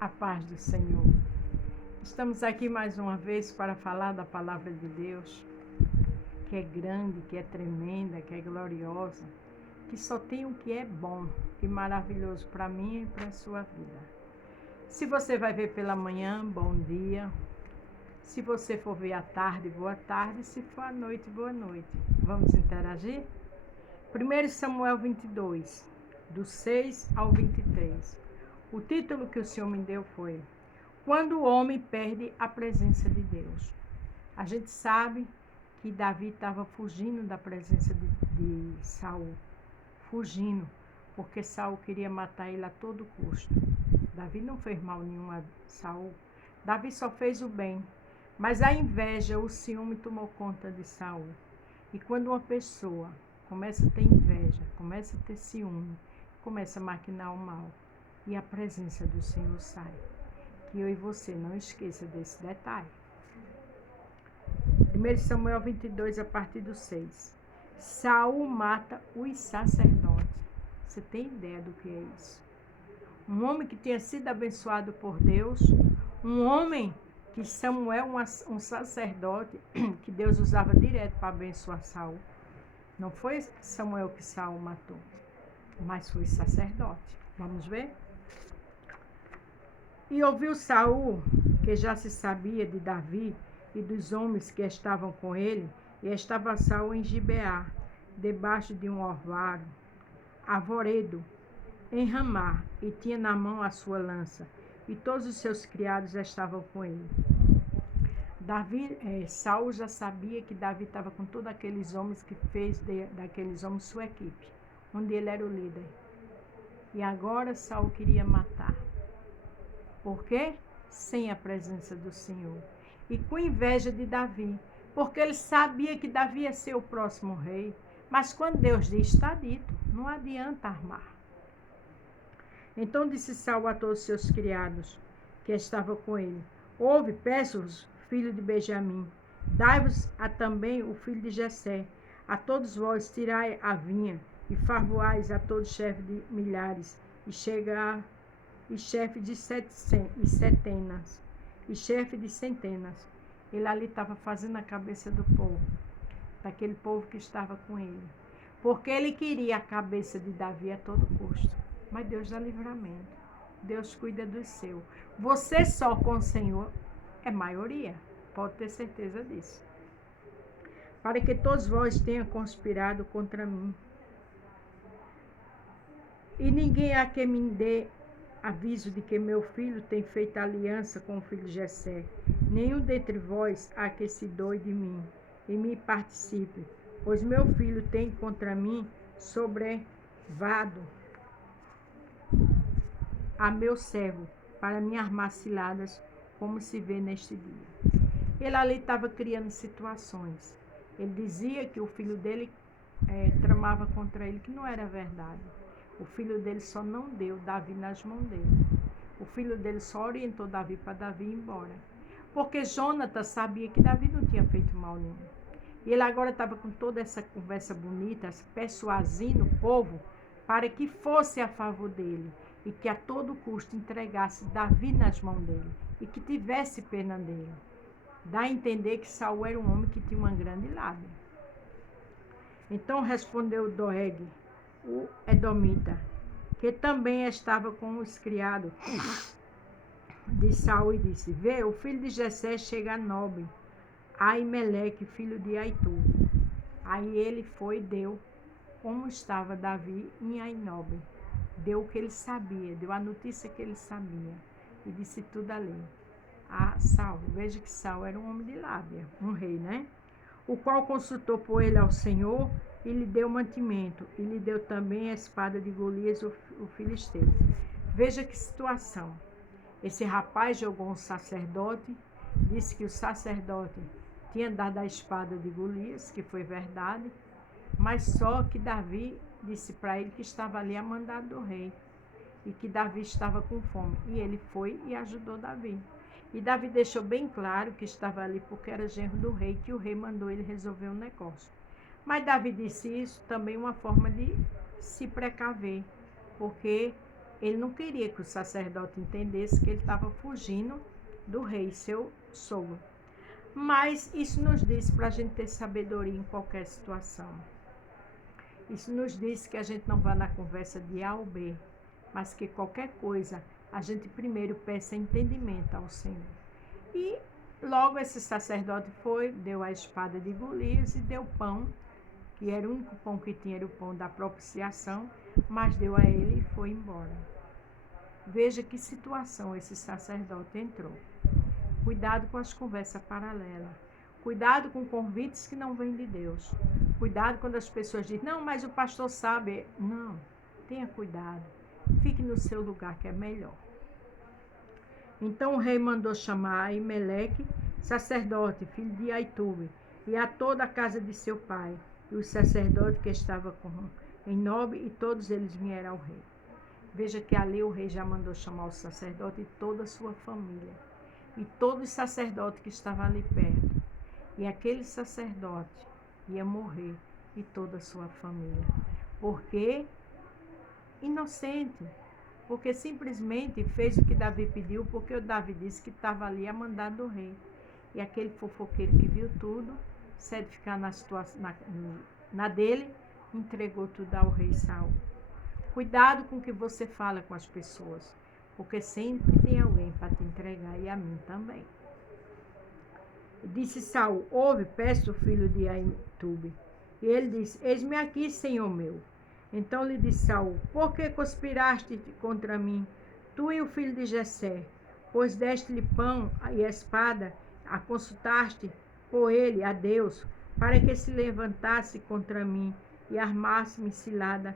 A paz do Senhor. Estamos aqui mais uma vez para falar da palavra de Deus, que é grande, que é tremenda, que é gloriosa, que só tem o que é bom e maravilhoso para mim e para a sua vida. Se você vai ver pela manhã, bom dia. Se você for ver à tarde, boa tarde. Se for à noite, boa noite. Vamos interagir? 1 Samuel 22, do 6 ao 23. O título que o Senhor me deu foi Quando o homem perde a presença de Deus. A gente sabe que Davi estava fugindo da presença de Saul. Fugindo, porque Saul queria matar ele a todo custo. Davi não fez mal nenhum a Saul. Davi só fez o bem. Mas a inveja, o ciúme tomou conta de Saul. E quando uma pessoa começa a ter inveja, começa a ter ciúme, começa a maquinar o mal, e a presença do Senhor sai. Que eu e você não esqueça desse detalhe. 1 Samuel 22, a partir do 6. Saul mata os sacerdotes. Você tem ideia do que é isso? Um homem que tinha sido abençoado por Deus, um homem que Samuel, um sacerdote, que Deus usava direto para abençoar Saul. Não foi Samuel que Saul matou, mas foi sacerdote. Vamos ver? E ouviu Saul, que já se sabia de Davi e dos homens que estavam com ele, e estava Saul em Gibeá, debaixo de um orvalho, arvoredo, em Ramá, e tinha na mão a sua lança, e todos os seus criados estavam com ele. Saul já sabia que Davi estava com todos aqueles homens, que fez daqueles homens sua equipe, onde ele era o líder. E agora Saul queria matar. Por quê? Sem a presença do Senhor. E com inveja de Davi, porque ele sabia que Davi ia ser o próximo rei. Mas quando Deus diz, está dito, não adianta armar. Então disse Saul a todos os seus criados que estavam com ele: Ouve, peço-vos, filho de Benjamim, dai-vos a também o filho de Jessé. A todos vós tirai a vinha, e farvoais a todos chefe de milhares, e chefe de setenas, e chefe de centenas. Ele ali estava fazendo a cabeça do povo, daquele povo que estava com ele. Porque ele queria a cabeça de Davi a todo custo. Mas Deus dá livramento. Deus cuida do seu. Você só com o Senhor é maioria. Pode ter certeza disso. Para que todos vós tenham conspirado contra mim. E ninguém há que me dê aviso de que meu filho tem feito aliança com o filho de Jessé. Nenhum dentre vós há que se doe de mim e me participe, pois meu filho tem contra mim sobrevado a meu servo, para me armar ciladas, como se vê neste dia. Ele ali estava criando situações. Ele dizia que o filho dele tramava contra ele, que não era verdade. O filho dele só não deu Davi nas mãos dele. O filho dele só orientou Davi para Davi ir embora. Porque Jonatas sabia que Davi não tinha feito mal nenhum. E ele agora estava com toda essa conversa bonita, persuadindo o povo para que fosse a favor dele e que a todo custo entregasse Davi nas mãos dele e que tivesse pena dele. Dá a entender que Saul era um homem que tinha uma grande lábia. Então respondeu Doeg, o edomita, que também estava com os criados de Saul, e disse: Vê, o filho de Jessé chega a Nob, Aimeleque, filho de Aitu. Aí ele foi e deu como estava Davi em Ainob. Deu o que ele sabia, deu a notícia que ele sabia. E disse tudo ali a Saul. Veja que Saul era um homem de lábia, um rei, né? O qual consultou por ele ao Senhor e lhe deu mantimento. E lhe deu também a espada de Golias, o filisteu. Veja que situação. Esse rapaz jogou um sacerdote, disse que o sacerdote tinha dado a espada de Golias, que foi verdade, mas só que Davi disse para ele que estava ali a mandado do rei e que Davi estava com fome. E ele foi e ajudou Davi. E Davi deixou bem claro que estava ali porque era genro do rei, que o rei mandou ele resolver um negócio. Mas Davi disse isso também uma forma de se precaver, porque ele não queria que o sacerdote entendesse que ele estava fugindo do rei, seu sogro. Mas isso nos diz para a gente ter sabedoria em qualquer situação. Isso nos diz que a gente não vá na conversa de A ou B, mas que qualquer coisa a gente primeiro peça entendimento ao Senhor. E logo esse sacerdote foi, deu a espada de Golias e deu pão, que era o único pão que tinha, era o pão da propiciação, mas deu a ele e foi embora. Veja que situação esse sacerdote entrou. Cuidado com as conversas paralelas. Cuidado com convites que não vêm de Deus. Cuidado quando as pessoas dizem, não, mas o pastor sabe. Não, tenha cuidado. Fique no seu lugar que é melhor. Então o rei mandou chamar Aimeleque, sacerdote, filho de Aitube, e a toda a casa de seu pai, e o sacerdote que estava em Nob, e todos eles vieram ao rei. Veja que ali o rei já mandou chamar o sacerdote e toda a sua família, e todos os sacerdotes que estavam ali perto. E aquele sacerdote ia morrer, e toda a sua família. Porque inocente, porque simplesmente fez o que Davi pediu, porque o Davi disse que estava ali a mandar do rei. E aquele fofoqueiro que viu tudo, se edificar na dele, entregou tudo ao rei Saul. Cuidado com o que você fala com as pessoas, porque sempre tem alguém para te entregar, e a mim também. Disse Saul, ouve, peço, filho de Aitube. E ele disse, eis-me aqui, senhor meu. Então lhe disse Saul, por que conspiraste contra mim, tu e o filho de Jessé? Pois deste-lhe pão e espada, a consultaste por ele, a Deus, para que se levantasse contra mim e armasse-me cilada,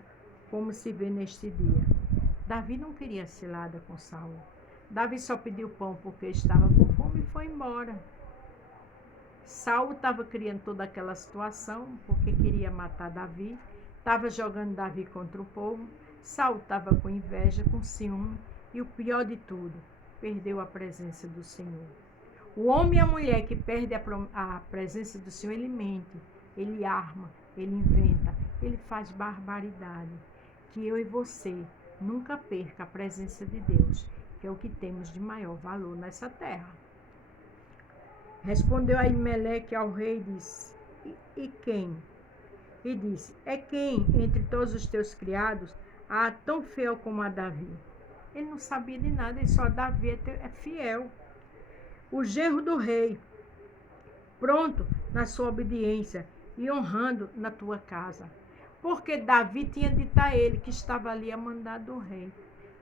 como se vê neste dia. Davi não queria cilada com Saul. Davi só pediu pão porque estava com fome e foi embora. Saul estava criando toda aquela situação porque queria matar Davi, estava jogando Davi contra o povo. Saul estava com inveja, com ciúme e o pior de tudo, perdeu a presença do Senhor. O homem e a mulher que perde a presença do Senhor, ele mente, ele arma, ele inventa, ele faz barbaridade. Que eu e você nunca perca a presença de Deus, que é o que temos de maior valor nessa terra. Respondeu Aimeleque ao rei e disse, e quem? E disse, é quem entre todos os teus criados há tão fiel como a Davi? Ele não sabia de nada, ele só Davi é fiel. O genro do rei, pronto na sua obediência e honrando na tua casa. Porque Davi tinha dito a ele que estava ali a mandar do rei.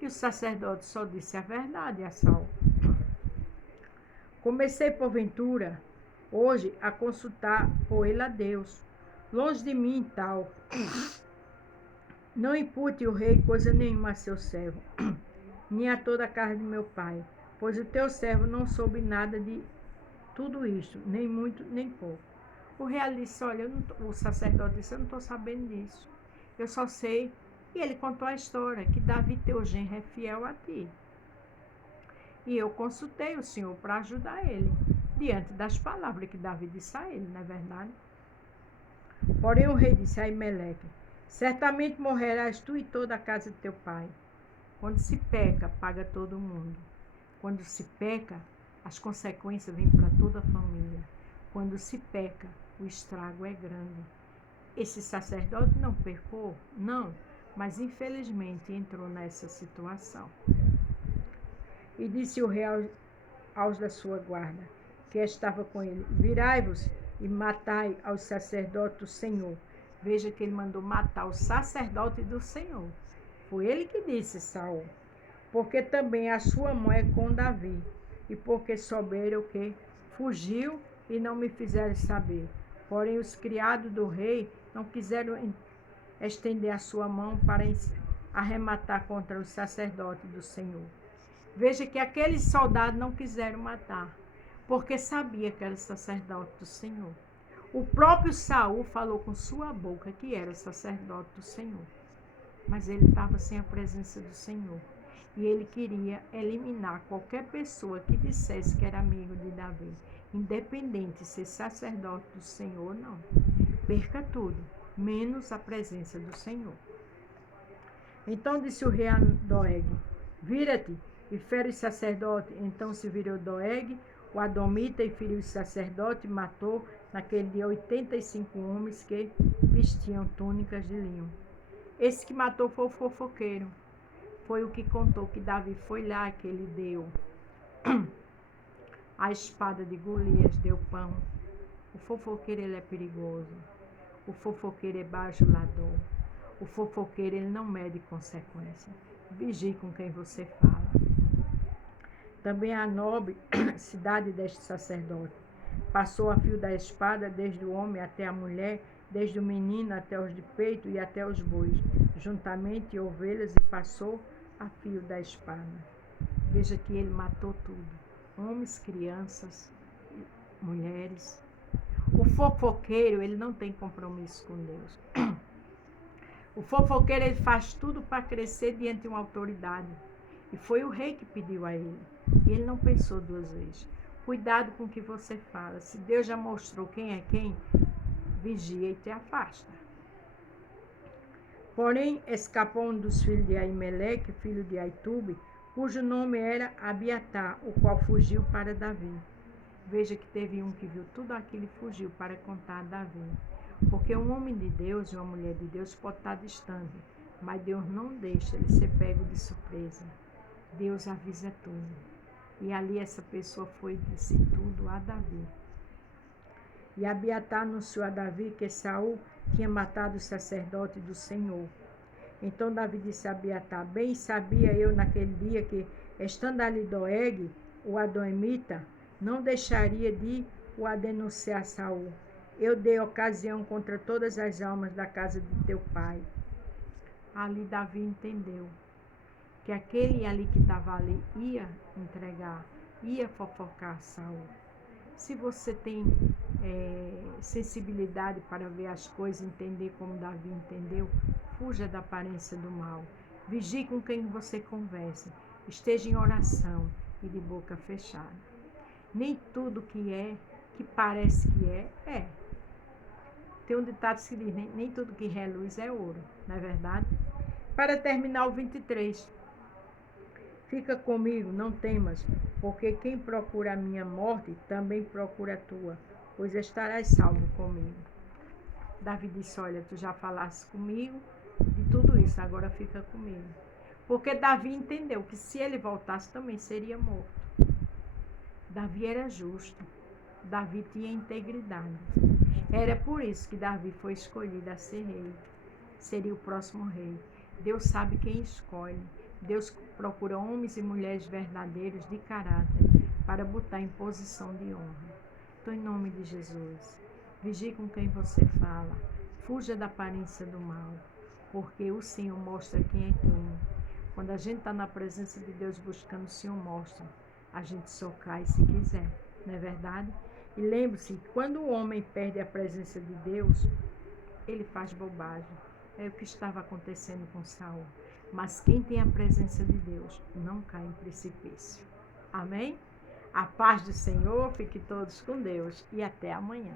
E o sacerdote só disse a verdade a Saul. Comecei, porventura, hoje a consultar por ele a Deus. Longe de mim tal. Não impute o rei coisa nenhuma a seu servo, nem a toda a casa de meu pai, pois o teu servo não soube nada de tudo isto, nem muito, nem pouco. O rei disse, olha, o sacerdote disse, eu não estou sabendo disso. Eu só sei. E ele contou a história, que Davi, teu genro, é fiel a ti. E eu consultei o Senhor para ajudar ele, diante das palavras que Davi disse a ele, não é verdade? Porém o rei disse a Aimeleque, certamente morrerás tu e toda a casa de teu pai. Quando se peca, paga todo mundo. Quando se peca, as consequências vêm para toda a família. Quando se peca, o estrago é grande. Esse sacerdote não pecou? Não, mas infelizmente entrou nessa situação. E disse o rei aos da sua guarda, que estava com ele, virai-vos e matai aos sacerdotes do Senhor. Veja que ele mandou matar o sacerdote do Senhor. Foi ele que disse, Saul, porque também a sua mão é com Davi, e porque souberam o que fugiu e não me fizeram saber. Porém os criados do rei não quiseram estender a sua mão para arrematar contra os sacerdotes do Senhor. Veja que aqueles soldados não quiseram matar, porque sabia que era sacerdote do Senhor. O próprio Saul falou com sua boca que era sacerdote do Senhor, mas ele estava sem a presença do Senhor. E ele queria eliminar qualquer pessoa que dissesse que era amigo de Davi, independente de ser sacerdote do Senhor ou não. Perca tudo, menos a presença do Senhor. Então disse o rei a Doeg: vira-te e fere o sacerdote. Então se virou Doeg, o Adomita, e feriu o sacerdote, e matou naquele dia 85 homens que vestiam túnicas de linho. Esse que matou foi o fofoqueiro. Foi o que contou que Davi foi lá, que ele deu a espada de Golias, deu pão. O fofoqueiro, ele é perigoso. O fofoqueiro é bajulador. O fofoqueiro, ele não mede consequência. Vigie com quem você fala. Também a nobre cidade deste sacerdote passou a fio da espada, desde o homem até a mulher, desde o menino até os de peito e até os bois, juntamente ovelhas, e passou a fio da espada. Veja que ele matou tudo: homens, crianças, mulheres. O fofoqueiro, ele não tem compromisso com Deus. O fofoqueiro, ele faz tudo para crescer diante de uma autoridade. E foi o rei que pediu a ele. E ele não pensou duas vezes. Cuidado com o que você fala. Se Deus já mostrou quem é quem, vigia e te afasta. Porém, escapou um dos filhos de Aimeleque, filho de Aitube, cujo nome era Abiatar, o qual fugiu para Davi. Veja que teve um que viu tudo aquilo e fugiu para contar a Davi. Porque um homem de Deus e uma mulher de Deus pode estar distante, mas Deus não deixa ele ser pego de surpresa. Deus avisa tudo. E ali essa pessoa foi e disse tudo a Davi. E Abiatar anunciou a Davi que Saul tinha matado o sacerdote do Senhor. Então Davi disse a Abiatar: bem sabia eu naquele dia que, estando ali Doeg, o Adomita, não deixaria de o denunciar a Saul. Eu dei ocasião contra todas as almas da casa de teu pai. Ali Davi entendeu que aquele ali que estava ali ia entregar, ia fofocar Saul. Se você tem sensibilidade para ver as coisas, entender como Davi entendeu, fuja da aparência do mal. Vigie com quem você conversa. Esteja em oração e de boca fechada. Nem tudo que parece que é. Tem um ditado que diz: nem tudo que reluz é ouro, não é verdade? Para terminar o 23. Fica comigo, não temas, porque quem procura a minha morte também procura a tua, pois estarás salvo comigo. Davi disse: olha, tu já falaste comigo de tudo isso, agora fica comigo. Porque Davi entendeu que se ele voltasse também seria morto. Davi era justo, Davi tinha integridade. Era por isso que Davi foi escolhido a ser rei. Seria o próximo rei. Deus sabe quem escolhe. Deus procura homens e mulheres verdadeiros de caráter para botar em posição de honra. Então, em nome de Jesus, vigie com quem você fala. Fuja da aparência do mal, porque o Senhor mostra quem é quem. Quando a gente está na presença de Deus buscando, o Senhor mostra. A gente só cai se quiser, não é verdade? E lembre-se, quando o homem perde a presença de Deus, ele faz bobagem. É o que estava acontecendo com Saul. Mas quem tem a presença de Deus não cai em precipício. Amém? A paz do Senhor, fique todos com Deus e até amanhã.